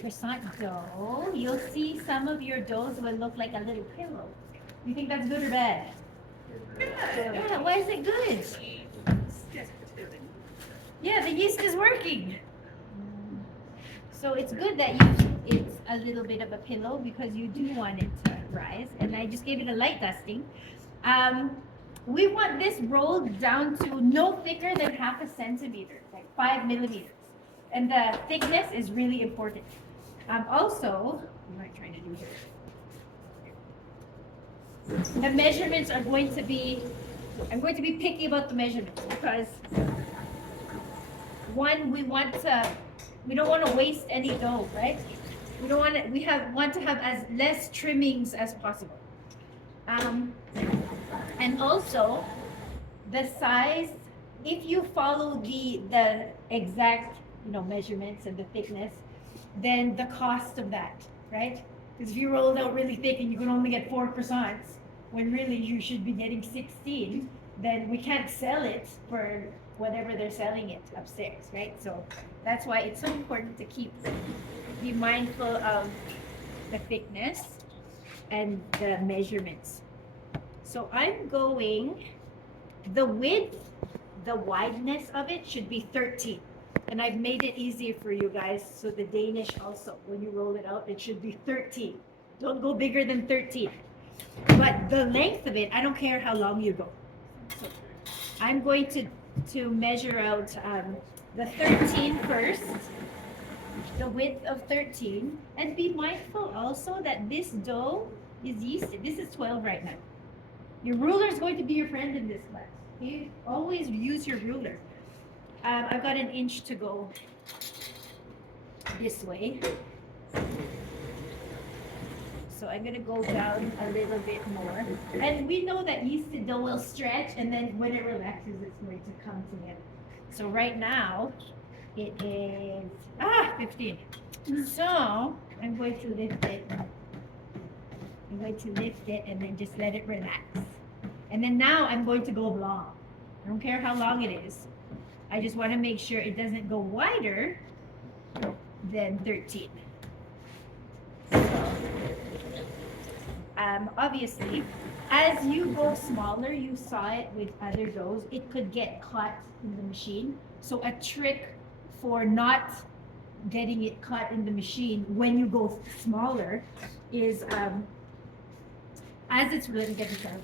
croissant dough, you'll see some of your doughs will look like a little pillow. You think that's good or bad? Yeah, why is it good? Yeah, the yeast is working. So it's good that it's a little bit of a pillow because you do want it to rise. And I just gave it a light dusting. We want this rolled down to no thicker than 0.5 centimeter, like 5 millimeters. And the thickness is really important. Also, what am I trying to do here? The measurements are going to be, I'm going to be picky about the measurements because one, we don't want to waste any dough, right? We don't want to, want to have as less trimmings as possible. And also the size, if you follow the exact measurements and the thickness, then the cost of that, right? Because if you roll it out really thick and you can only get 4 croissants, when really you should be getting 16, then we can't sell it for whatever they're selling it upstairs, right? So that's why it's so important to be mindful of the thickness and the measurements. So I'm going, the width, the wideness of it should be 13. And I've made it easier for you guys. So the Danish also, when you roll it out, it should be 13. Don't go bigger than 13. But the length of it, I don't care how long you go. So I'm going to measure out the 13 first, the width of 13, and be mindful also that this dough is yeasted. This is 12 right now. Your ruler is going to be your friend in this class. You always use your ruler. I've got 1 inch to go this way. So I'm going to go down a little bit more. And we know that yeasted dough will stretch, and then when it relaxes, it's going to come together. So right now, it is 15. So I'm going to lift it. I'm going to lift it and then just let it relax. And then now I'm going to go long. I don't care how long it is. I just want to make sure it doesn't go wider than 13. So, obviously, as you go smaller, you saw it with other doughs, it could get caught in the machine. So a trick for not getting it caught in the machine when you go smaller is as it's really getting started,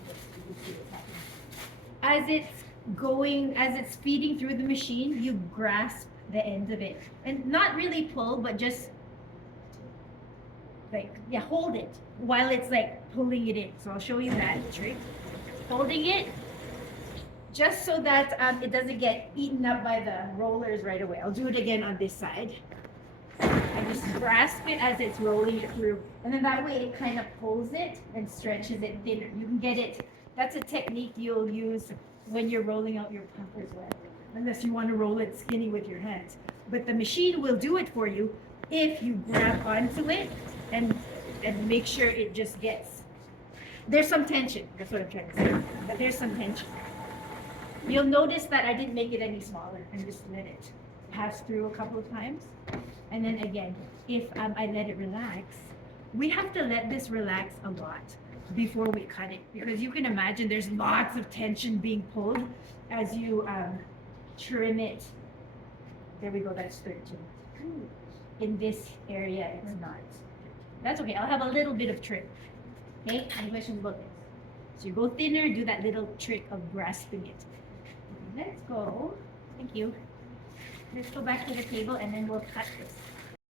as it's feeding through the machine, you grasp the end of it and not really pull, but just hold it while it's pulling it in. So I'll show you that trick. Holding it just so that it doesn't get eaten up by the rollers right away. I'll do it again on this side. I just grasp it as it's rolling it through, and then that way it kind of pulls it and stretches it thinner. You can get it. That's a technique you'll use when you're rolling out your puff as well, unless you want to roll it skinny with your hands. But the machine will do it for you if you grab onto it and make sure it just gets. There's some tension. That's what I'm trying to say. But there's some tension. You'll notice that I didn't make it any smaller and just let it pass through a couple of times. And then again, if I let it relax, we have to let this relax a lot before we cut it, because you can imagine there's lots of tension being pulled as you trim it. There we go, that's 13. In this area, it's not. That's okay, I'll have a little bit of trim. Okay, any questions about this? So you go thinner, do that little trick of grasping it. Let's go, thank you. Let's go back to the table and then we'll cut this.